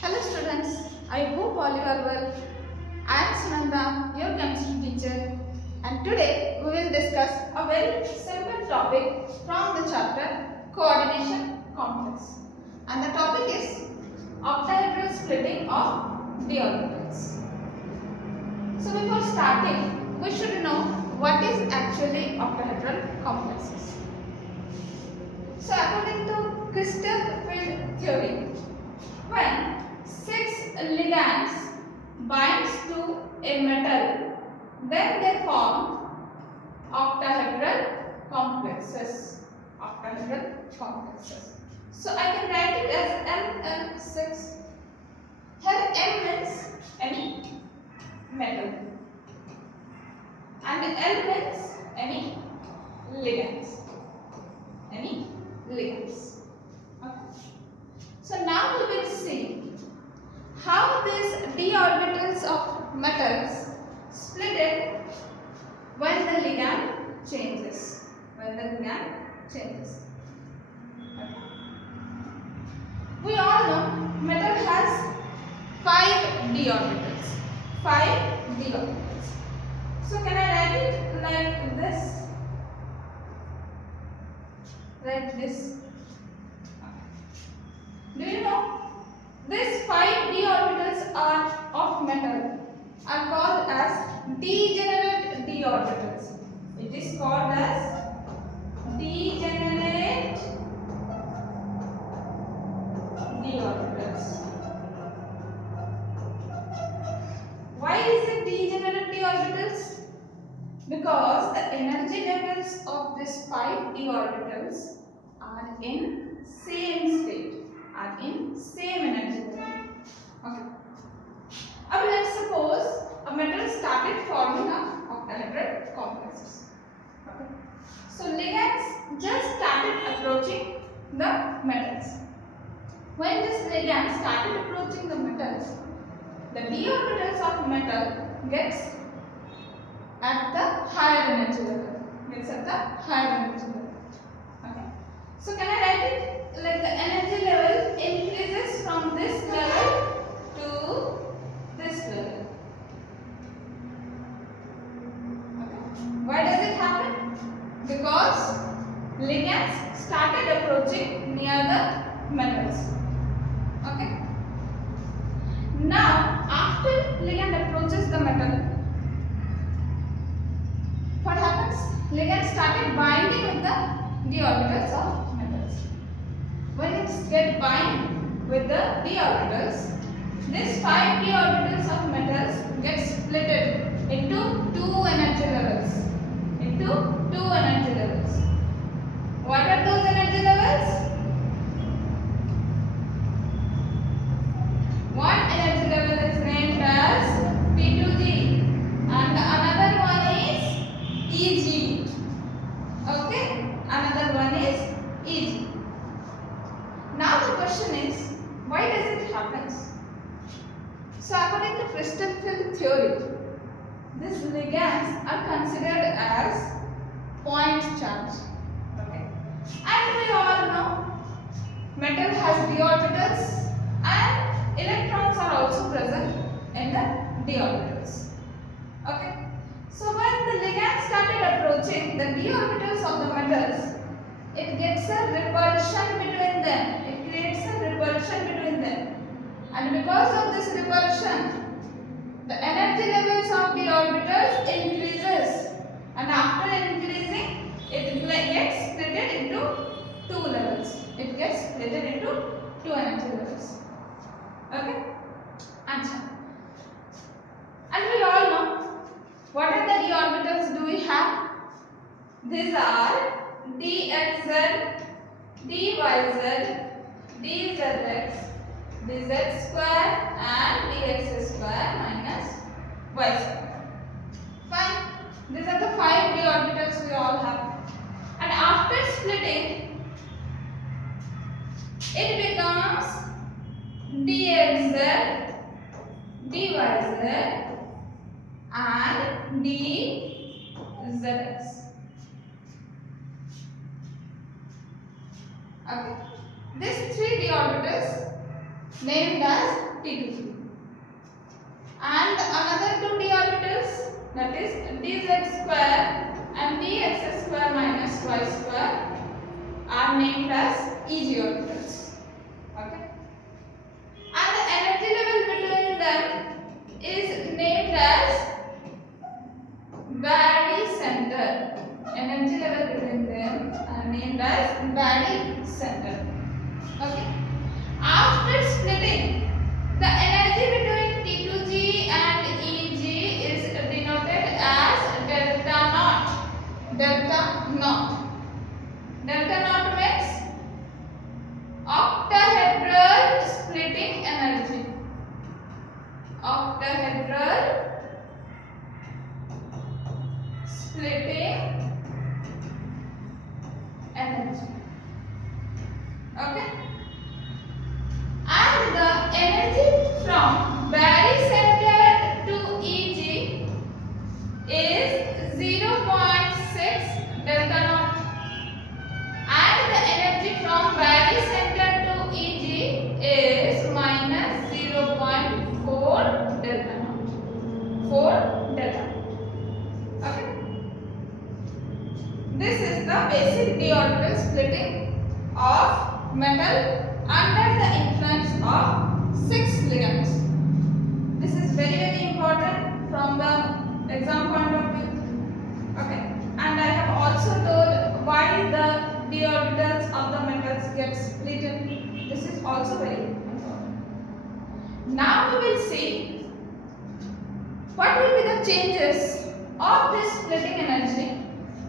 Hello students, I hope all you are well. I am Sunanda, your chemistry teacher, and today we will discuss a very simple topic from the chapter Coordination Complex. And the topic is octahedral splitting of d orbitals. So before starting, we should know what is actually octahedral complexes. So according to crystal field theory, when 6 ligands binds to a metal, then they form octahedral complexes. Octahedral complexes. So I can write it as Ml6. Here M means any metal and L means any ligands. Any ligands. Okay. So now we will see how these d orbitals of metals split it when the ligand changes. Okay. We all know metal has 5 d orbitals. 5 d orbitals. So can I write it like this? Like this. Do you know these 5 d orbitals are of metal are called as degenerate d orbitals. It is called as degenerate d orbitals. Why is it degenerate d orbitals? Because the energy levels of these 5 d orbitals are in same state. Are in same energy level. Okay. Now let's suppose a metal started forming a octahedral complexes. Okay. So ligands just started approaching the metals. When this ligand started approaching the metals, the d orbitals of metal gets at the higher energy level. Okay. So can I write it? Like the energy level increases from this level to this level. Okay. Why does it happen? Because ligands started approaching near the metals. Okay. Now, after ligand approaches the metal, what happens? Ligand started binding with the d orbitals of metals. When it gets bind with the d orbitals, these 5 d orbitals of metals get splitted into 2 energy levels. What are those energy levels? One energy level is named as P2G and another one is EG. Okay? Another one is EG. Now the question is, why does it happen? So according to crystal field theory, these ligands are considered as point charge. Okay. And we all know metal has d orbitals and electrons are also present in the d orbitals. Okay. So when the ligand started approaching the d orbitals of the metals, it gets a repulsion between them. It creates a repulsion between them. And because of this repulsion, the energy levels of the orbitals increases. And after increasing, it gets split into 2 levels. It gets split into 2 energy levels. Okay? Answer. And we all know what are the d orbitals do we have? These are dxz, dyz, dzx, dz square and dx square minus y square. Fine. These are the 5 d orbitals we all have. And after splitting, it becomes dxz, dyz and dzx. Okay. These 3 d orbitals named as P2G. And another two d orbitals, that is dz square and dx square minus y square, are named as Eg orbitals. Okay. And the energy level between them is named as barycenter. Energy level between them are named as barycenter. Okay. After splitting, the energy between T2G and Eg is denoted as delta naught. Delta naught. Delta naught means octahedral splitting energy. Octahedral splitting energy. Okay. And the energy from barycenter to Eg is 0.6 delta naught, and the energy from barycenter to Eg is minus 0.4 delta naught. 4 delta naught. Okay. This is the basic d orbital splitting of metal under the influence of 6 ligands. This is very important from the exam point of view. Okay. And I have also told why the d orbitals of the metals get split. This is also very important. Now we will see what will be the changes of this splitting energy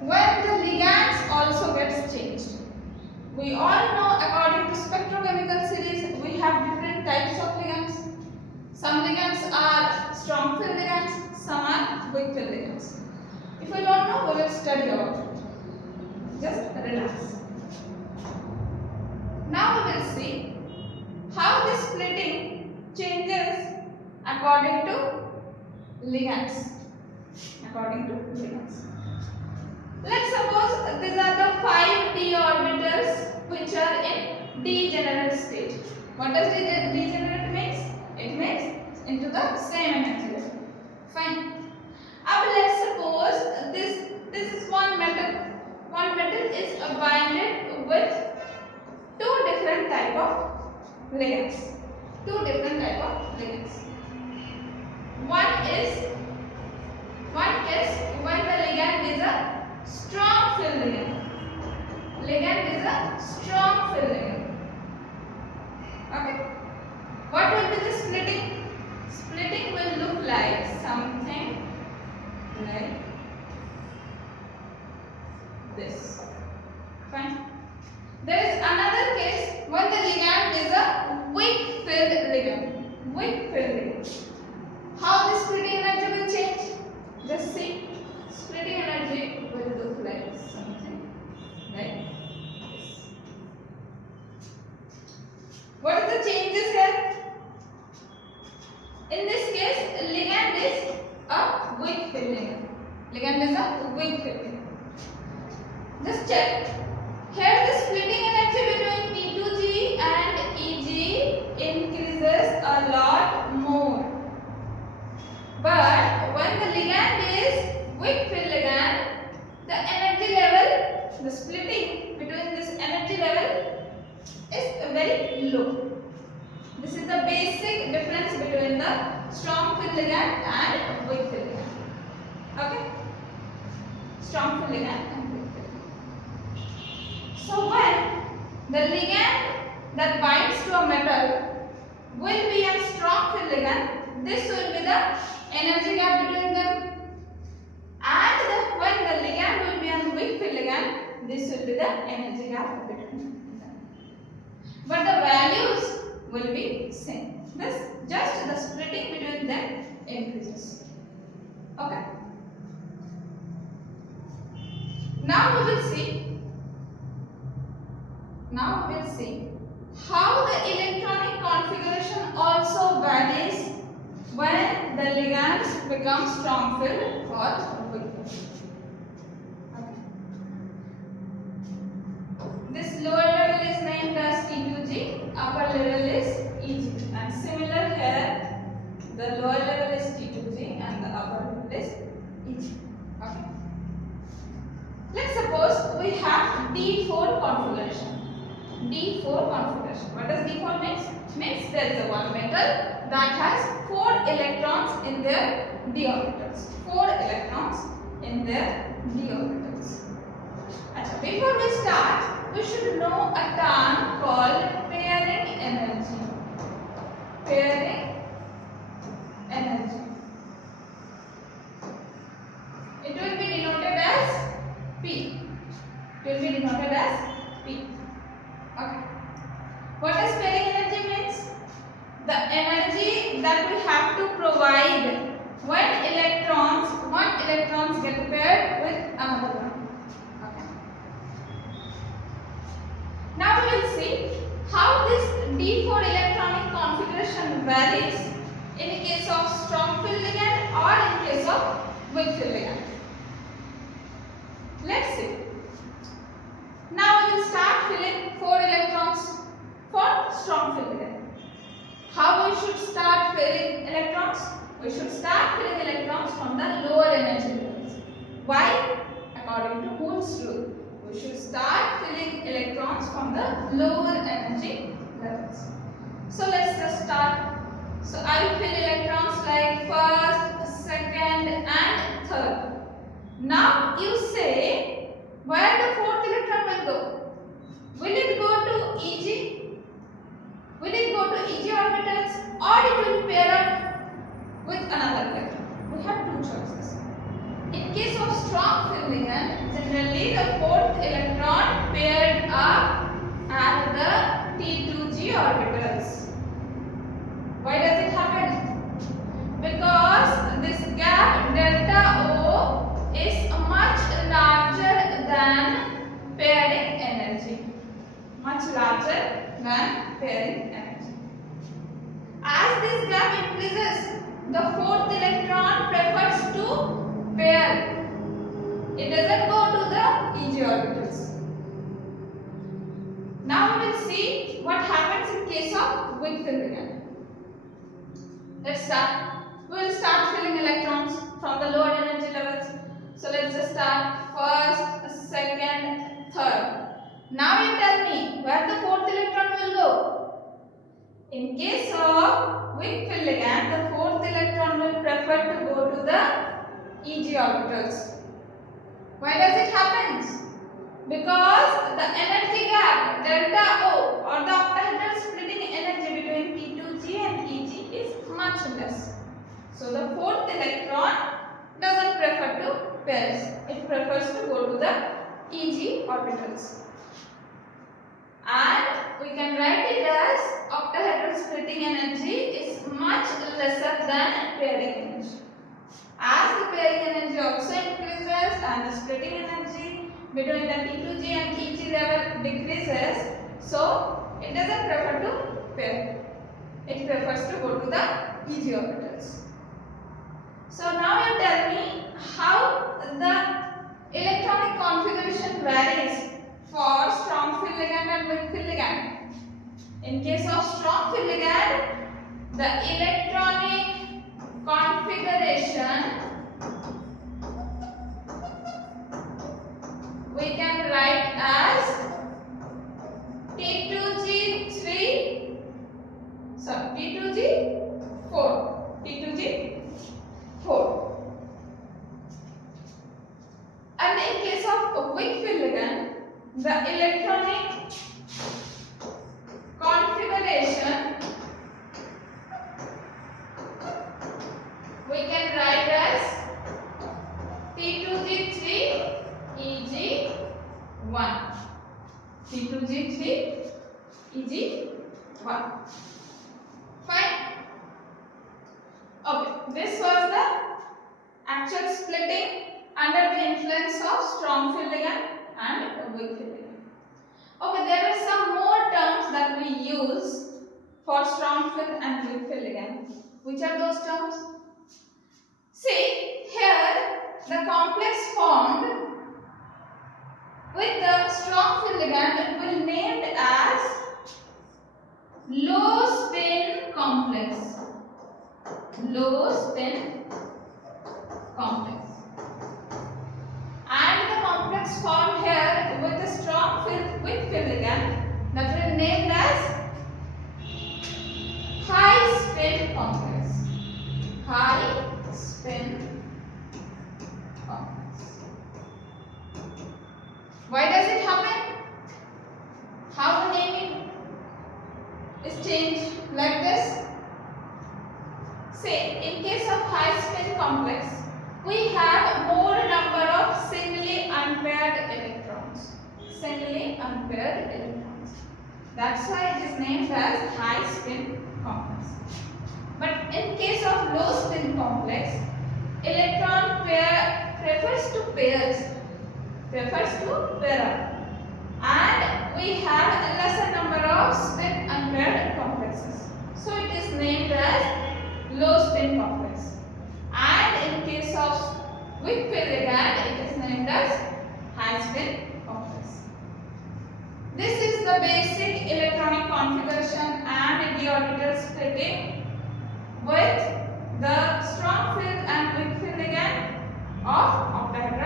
when the ligands also gets changed. We all know, according to spectrochemical series, we have different types of ligands. Some ligands are strong field ligands, some are weak field ligands. If we don't know, we will study about it. Just relax. Now we will see how this splitting changes according to ligands. According to ligands. Let's suppose these are the 5 d orbitals which are in degenerate state. What does degenerate means? It means into the same energy level. Fine. Now let's suppose this is one metal. One metal is bonded with two different type of ligands. Two different type of ligands. One is when the ligand is a strong field ligand. Ligand is a strong field ligand. Okay. What will be the splitting? Splitting will look like something like this. Fine. There is another case when the ligand is a weak field ligand. Weak field ligand. How the splitting energy will change? Just see. Splitting energy will look like something like this. What are the changes here? In this case, ligand is a weak field ligand. Ligand is a weak field ligand. Just check. Here the splitting energy between P2G and Eg increases a lot more. But when the ligand is weak field ligand, the energy level, the splitting between this energy level is very low. This is the basic difference between the strong field ligand and weak field ligand. Okay? Strong field ligand and weak field ligand. So when the ligand that binds to a metal will be a strong field ligand, this will be the energy gap between them. And when the ligand will be a weak field ligand, this will be the energy gap between them. But the values will be same. This just the splitting between them increases. Okay. Now we will see how the electronic configuration also varies when the ligands become strong field or weak field. Okay. This lower level is named as P2G, upper level is Eg, and similar here have D4 configuration. D4 configuration. What does D4 means? Means there is a one metal that has 4 electrons in their d orbitals. 4 electrons in their d orbitals. Achha, before we start, we should know a term called pairing energy. Pairing energy. It will be denoted as P. It will be denoted as P. Okay. What does pairing energy means? The energy that we have to provide when one electrons get paired with another one. Okay. Now we will see how this D4 electronic configuration varies in case of strong field ligand or in case of weak field ligand. Let's see. Now we will start filling 4 electrons for strong field ligand. How we should start filling electrons? We should start filling electrons from the lower energy levels. Why? According to Moore's rule, we should start filling electrons from the lower energy levels. So let's just start. So I will fill electrons like first, second and third. Now you say where the fourth electron will go? Will it go to Eg? Will it go to Eg orbitals or it will pair up with another electron? We have two choices. In case of strong field ligand, generally the fourth electron paired up at the T2G orbitals. Why does it happen? Because this gap delta O is much larger than pairing energy. Much larger than pairing energy. As this gap increases, the fourth electron prefers to pair. It doesn't go to the Eg orbitals. Now we will see what happens in case of weak field ligand. Let's start. We will start filling electrons from the lower energy levels. So let's just start first, second, third. Now you tell me where the fourth electron will go. In case of weak field ligand, the fourth electron will prefer to go to the Eg orbitals. Why does it happen? Because the energy gap delta O or the octahedral splitting energy between T2G and Eg is much less. So the fourth electron doesn't prefer to pairs. It prefers to go to the Eg orbitals. And we can write it as octahedral splitting energy is much lesser than pairing energy. As the pairing energy also increases and the splitting energy between the T2G and Eg level decreases, so it doesn't prefer to pair. It prefers to go to the Eg orbitals. So now you tell me how the electronic configuration varies for strong field ligand and weak field ligand. In case of strong field ligand, the electronic configuration we can write as T2G3, sorry, T2G4, T2G4. And in case of weak field ligand, the electronic configuration we can write as T2G3 Eg1. T2G3 Eg1. Fine. Okay, this was the actual splitting under the influence of strong field ligand and weak field ligand. Okay, there are some more terms that we use for strong field and weak field ligand. Which are those terms? See, here the complex formed with the strong field ligand will be named as low spin complex. Low spin complex. And the complex formed here with weak field ligand, the field named as high spin complex. High spin complex. Why does it happen? How the naming is changed like this? Say, in case of high spin complex, we have more number of singly unpaired electrons. Singly unpaired electrons. That's why it is named as high spin complex. But in case of low spin complex, electron pair prefers to pair up, and we have a lesser number of spin unpaired complexes. So it is named as low spin complex. And in case of weak field ligand, it is named as high spin complex. This is the basic electronic configuration and d orbital splitting with the strong field and weak field ligand of octahedral